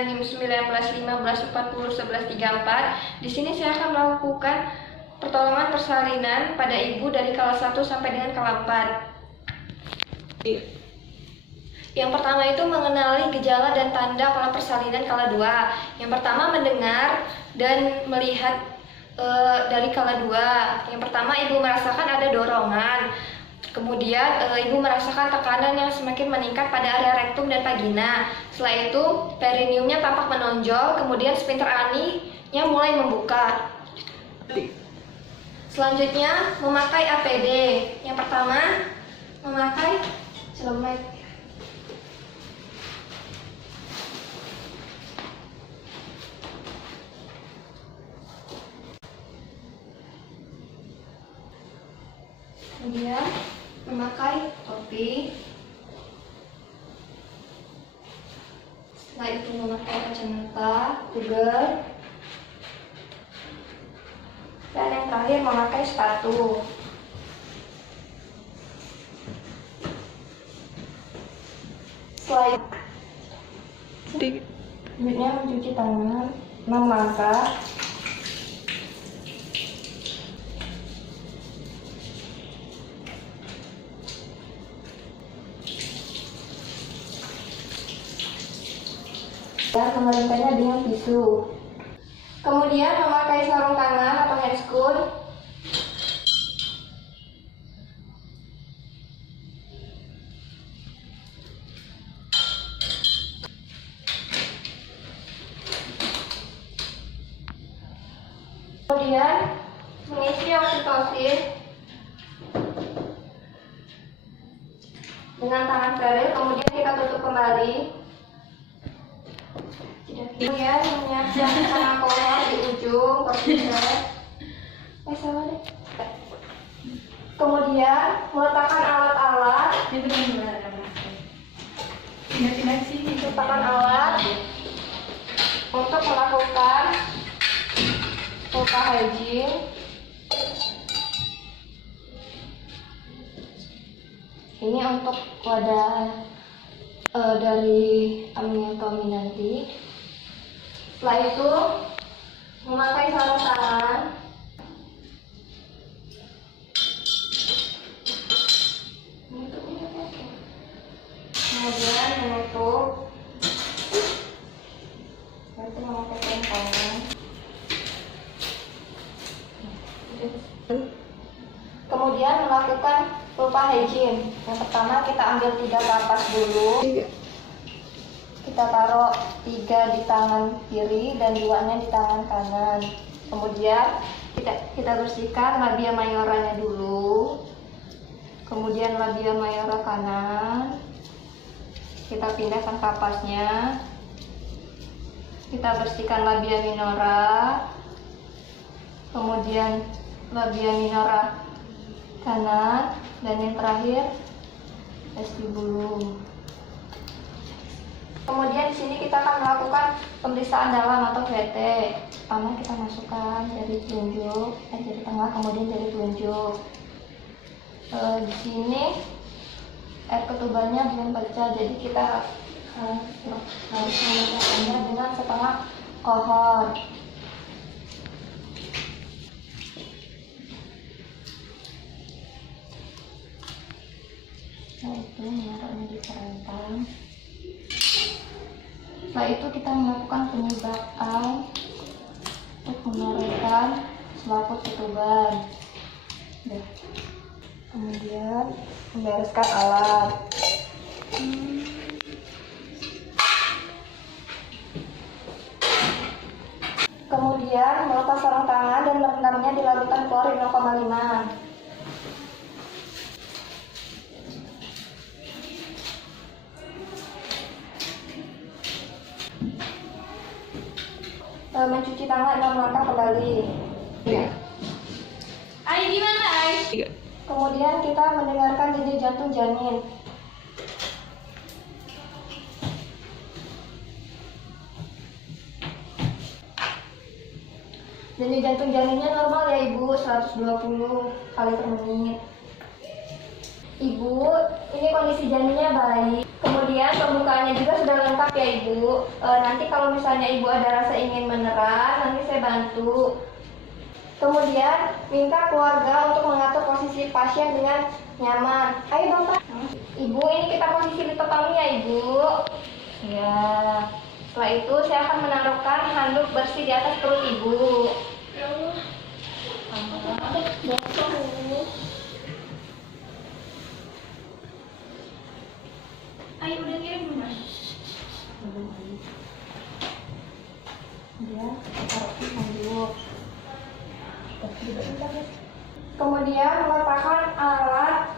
dengan NIM 1915401134. Di sini saya akan melakukan pertolongan persalinan pada ibu dari kelas 1 sampai dengan kelas 4. Yang pertama itu mengenali gejala dan tanda kala persalinan kala 2. Yang pertama mendengar dan melihat dari kala 2. Yang pertama ibu merasakan ada dorongan. Kemudian ibu merasakan tekanan yang semakin meningkat pada area rektum dan vagina. Setelah itu perineumnya tampak menonjol, kemudian sphincter aninya mulai membuka. Selanjutnya memakai APD. Yang pertama memakai celemek. Kemudian memakai topi. Setelah itu memakai kacamata, Google. Dan yang terakhir memakai sepatu. Setelah itu selanjutnya mencuci tangan 6 langkah. Dan mengeringkannya dengan tisu. Kemudian memakai sarung tangan atau handscoon. Kemudian mengisi oksitosin dengan tangan steril. Kemudian kita tutup kembali. Kemudian menyiapkan alkohol di ujung kortiser. Kemudian meletakkan alat-alat. Meletakkan alat untuk melakukan vulva hygiene. Ini untuk wadah dari amniotomi nanti. Setelah itu memakai sarung tangan. Kemudian menutup. Setelah itu memakai sarung tangan. Kemudian melakukan vulva hygiene. Yang pertama kita ambil 3 kapas dulu. Kita taruh 3 di tangan kiri dan 2-nya di tangan kanan. Kemudian kita bersihkan labia majoranya dulu. Kemudian labia majora kanan. Kita pindahkan kapasnya. Kita bersihkan labia minora. Kemudian labia minora kanan dan yang terakhir vestibulum. Kemudian di sini kita akan melakukan pemeriksaan dalam atau VT. Pertama kita masukkan jari telunjuk, jari tengah, kemudian jari telunjuk. Di sini air ketubannya belum pecah, jadi kita harus memecahkannya dengan setengah kohor. Nah itu menaruhnya di kerentang. Setelah itu kita melakukan penyebabkan untuk menorehkan selaput ketuban. Kemudian membereskan alat. Kemudian melepas sarung tangan dan merendamnya di larutan klorin 0,5. Mencuci tangan 6 langkah kembali. Ai gimana Ai? Kemudian kita mendengarkan denyut jantung janin. Denyut jantung janinnya normal ya Ibu, 120 kali per menit. Ibu, ini kondisi janinnya baik. Kemudian pembukaannya juga sudah lengkap ya Ibu. Nanti kalau misalnya Ibu ada rasa ingin meneran, nanti saya bantu. Kemudian minta keluarga untuk mengatur posisi pasien dengan nyaman. Ayo Bapak. Ibu, ini kita posisi ditopang ya Ibu. Ya. Setelah itu saya akan menaruhkan handuk bersih di atas perut Ibu. Ya Allah. Ayo udah kirim belum Mas? Ya, taruh handuk. Kemudian meletakkan alat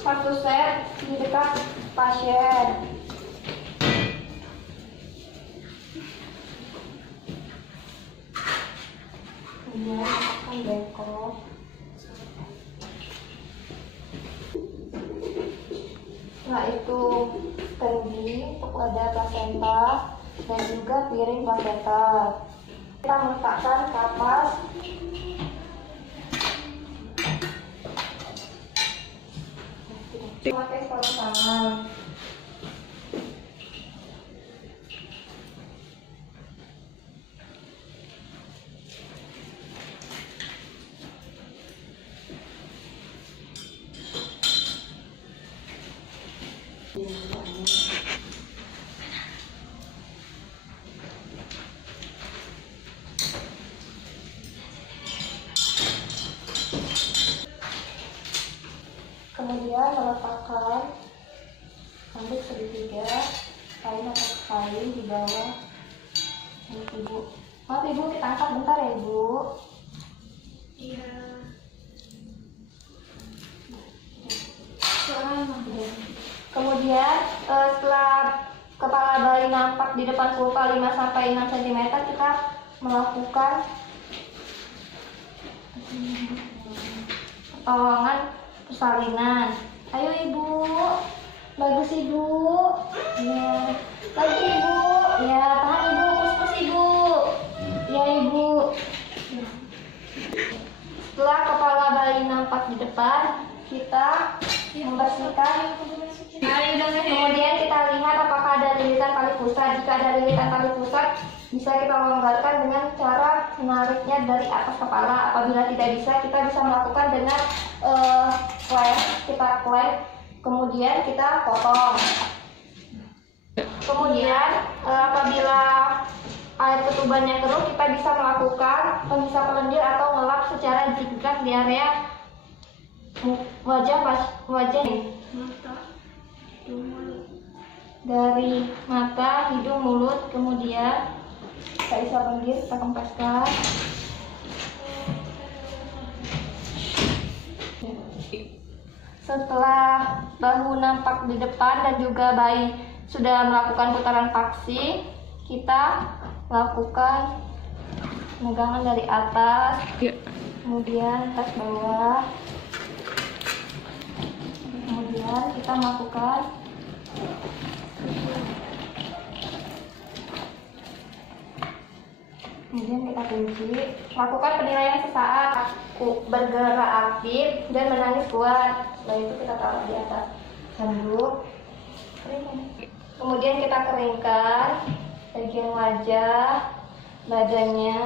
satu set di dekat pasien. Kemudian letakkan bengkok. Setelah itu kendi untuk wadah plasenta dan juga piring plasenta. Kita meletakkan kapas pakai sarung tangan. Kemudian meletakkan handuk segitiga, kain atau kain di bawah handuk Ibu. Maaf Ibu, kita angkat bentar ya Ibu. Iya. Kemudian setelah kepala bayi nampak di depan pulpa 5-6 cm, kita melakukan pertolongan persalinan. Ayo Ibu, bagus Ibu. Ya, lagi Ibu. Ya, tahan Ibu, kus Ibu. Ya Ibu. Setelah kepala bayi nampak di depan, kita membersihkan. Kemudian kita lihat apakah ada lilitan tali pusat. Jika ada lilitan tali pusat, bisa kita longgarkan dengan cara menariknya dari atas kepala. Apabila tidak bisa, kita bisa melakukan dengan klem. Kita klem, kemudian kita potong. Kemudian apabila air ketubannya keruh, kita bisa melakukan pemisa pelendir atau ngelap secara zigzag di area wajah dari mata, hidung, mulut. Kemudian kita bisa pelendir, kita kempeskan. Setelah bahu nampak di depan dan juga bayi sudah melakukan putaran paksi, kita lakukan pemegangan dari atas, kemudian atas bawah, kemudian kita melakukan kemudian kita kunci. Lakukan penilaian sesaat, bergerak aktif dan menangis kuat. Setelah itu kita taruh di atas handuk. Kemudian kita keringkan bagian wajah, badannya,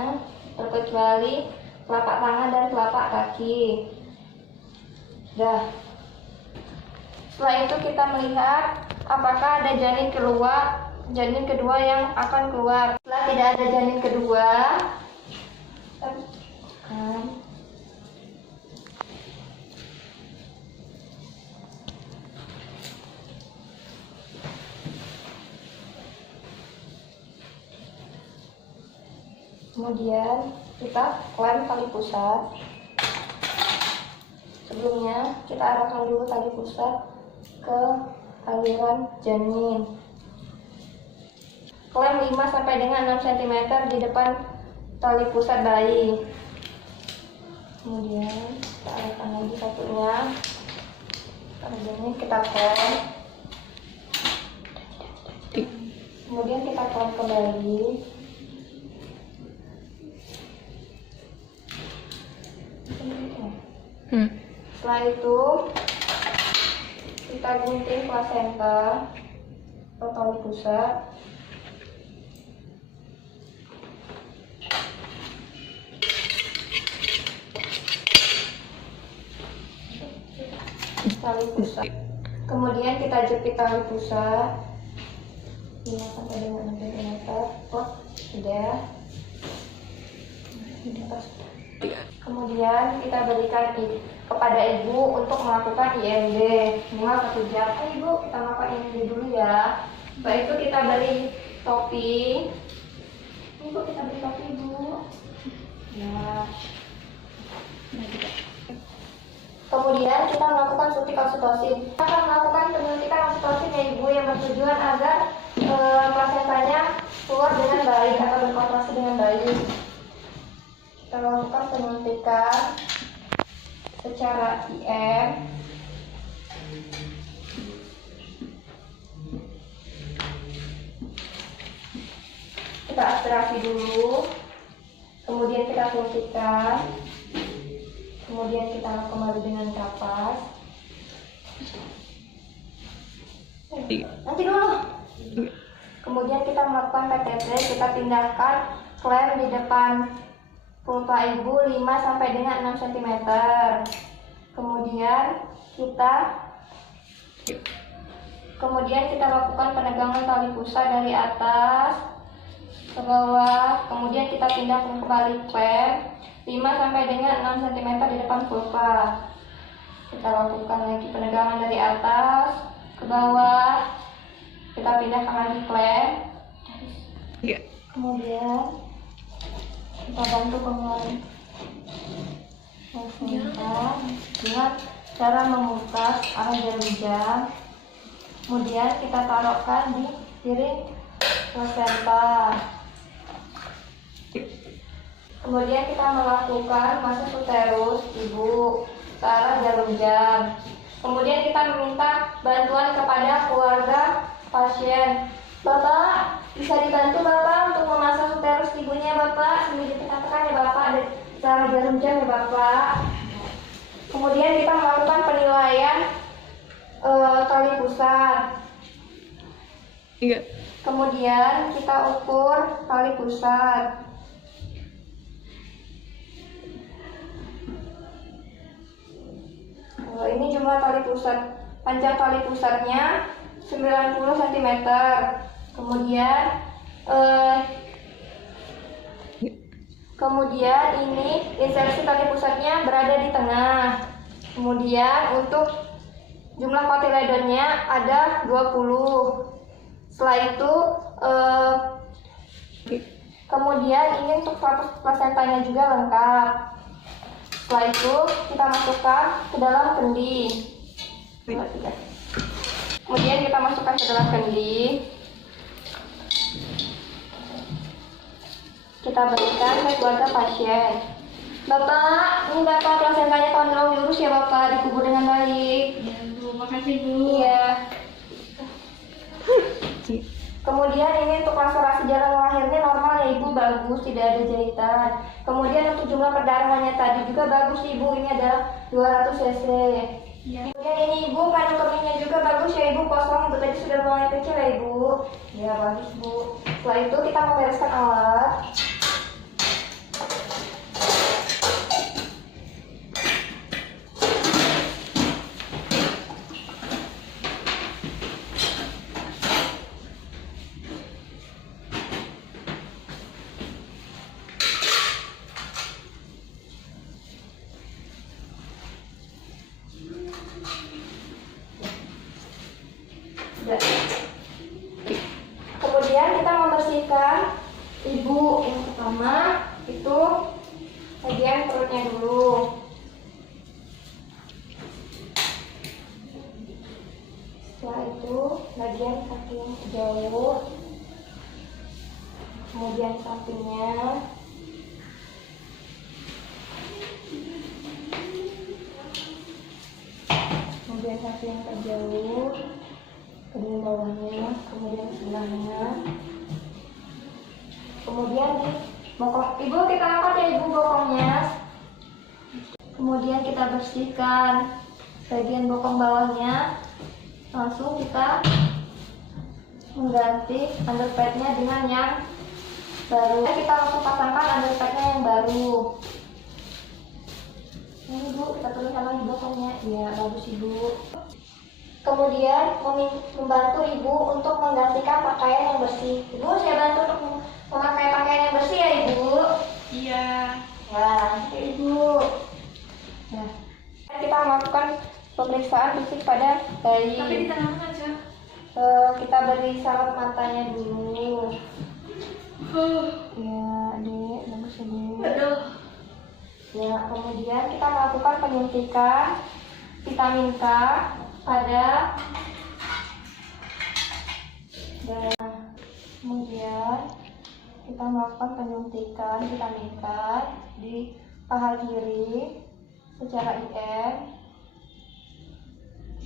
terkecuali telapak tangan dan telapak kaki. Dah. Setelah itu kita melihat apakah ada janin kedua yang akan keluar. Setelah tidak ada janin kedua, kemudian kita klem tali pusat. Sebelumnya kita arahkan dulu tali pusat ke aliran janin. Klem 5 sampai dengan 6 cm di depan tali pusat bayi. Kemudian kita arahkan lagi satunya. Kemudian kita klem. Kemudian kita klem kembali. Setelah itu kita gunting plasenta atau tali pusat. Tali pusat. Kemudian kita jepit tali pusat 5 sampai dengan 6 cm. Oh, sudah. Kemudian kita berikan kepada ibu untuk melakukan IMD minimal 1 jam. Ibu, kita melakukan IMD dulu ya. Setelah itu kita beri topping. Ibu, kita beri topping ibu. Ya. Kemudian kita melakukan suntik oksitosin. Kita akan melakukan penyuntikan oksitosin ya ibu, yang bertujuan agar plasentanya keluar dengan baik atau berkontraksi dengan baik. Kita lakukan penyuntikan secara IM. Kita aspirasi dulu, kemudian kita suntikan, kemudian kita kembali dengan kapas. Nanti dulu. Kemudian kita melakukan PTT, kita pindahkan klem di depan vulva ibu 5 sampai dengan 6 cm. Kemudian kita lakukan penegangan tali pusat dari atas ke bawah. Kemudian kita pindahkan kembali klem 5 sampai dengan 6 cm di depan vulva. Kita lakukan lagi penegangan dari atas ke bawah. Kita pindahkan lagi klem. Kemudian kita bantu kembali dengan cara memutar arah jarum jam. Kemudian kita taruhkan di piring plasenta. Kemudian kita melakukan masuk uterus ibu ke arah jarum jam. Kemudian kita meminta bantuan kepada keluarga pasien. Bapak, bisa dibantu Bapak untuk memasang uterus ibunya Bapak, sambil ditekan-tekan ya Bapak, ada cara jarum jam ya Bapak. Kemudian kita melakukan penilaian tali pusat. Kemudian kita ukur tali pusat. Ini jumlah tali pusat. Panjang tali pusatnya 90 cm. Kemudian ini insersi tali pusatnya berada di tengah. Kemudian untuk jumlah kotiledonnya ada 20. Setelah itu kemudian ini untuk plasentanya juga lengkap. Setelah itu kita masukkan ke dalam kendi. Kemudian kita masukkan ke dalam kendi. Kita berikan ke keluarga pasien. Bapak, ini Bapak plasentanya tolong diurus ya Bapak, dikubur dengan baik. Ya Bu, makasih Bu. Iya. Kemudian ini untuk laserasi jalan lahirnya normal ya Ibu, bagus, tidak ada jahitan. Kemudian untuk jumlah perdarahannya tadi juga bagus Ibu, ini adalah 200 cc. Ya. Kemudian ini Ibu, kandung kemihnya juga bagus ya Ibu, kosong, itu tadi sudah mulai kecil ya Ibu. Ya bagus Bu. Setelah itu kita membereskan alat. Kemudian kita membersihkan ibu. Yang pertama itu bagian perutnya dulu. Setelah itu bagian kaki yang jauh, kemudian sampingnya, kemudian kaki yang terjauh, kemudian bawahnya, kemudian sebelahnya, kemudian di bokong. Ibu, kita angkat ya Ibu bokongnya. Kemudian kita bersihkan bagian bokong bawahnya. langsung kita mengganti underpadnya dengan yang baru. Kita langsung pasangkan underpadnya yang baru. Ini Bu, kita tuliskan lagi belakangnya. Ya, bagus Ibu. Kemudian membantu Ibu untuk menggantikan pakaian yang bersih. Ibu, saya bantu untuk memakai pakaian yang bersih ya Ibu. Iya. Ya, oke Ibu. Nah, kita melakukan pemeriksaan fisik pada bayi. Tapi di tangan aja. Kita beri salep matanya dulu. Ya, Dek, bagus ya Dek. Aduh. Ya, kemudian kita melakukan penyuntikan vitamin K pada dan kemudian kita melakukan penyuntikan vitamin K di paha kiri secara IM.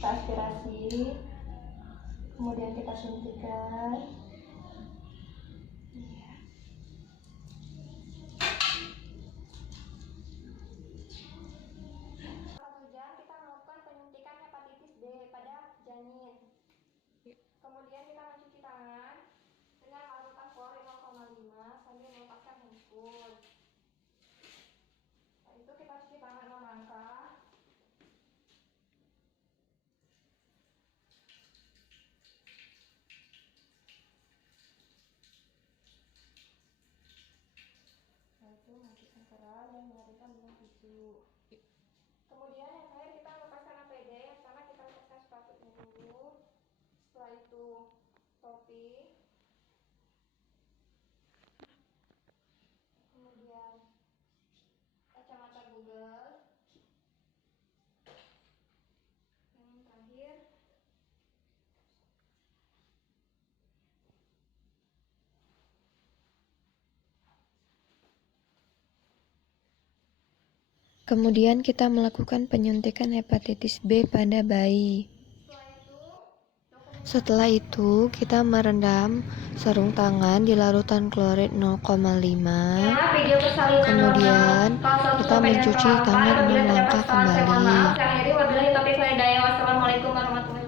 Kita aspirasi, kemudian kita suntikan. Kita melakukan penyuntikan hepatitis B pada janin. Kemudian kita mencuci tangan dengan melakukan klorin 0,5 sambil melepaskan handphone. Setelah itu kita cuci tangan 6 langkah. Setelah itu matikan keran dan mengeringkan dengan tisu. Kemudian yang terakhir kita lepaskan APD. Yang pertama kita lepaskan sepatunya dulu. Setelah itu topi. Kemudian kacamata Google. Dan yang terakhir kemudian kita melakukan penyuntikan hepatitis B pada bayi. Setelah itu, kita merendam sarung tangan di larutan klorid 0,5. Kemudian, kita mencuci tangan 6 langkah kembali. Wassalamualaikum warahmatullahi wabarakatuh.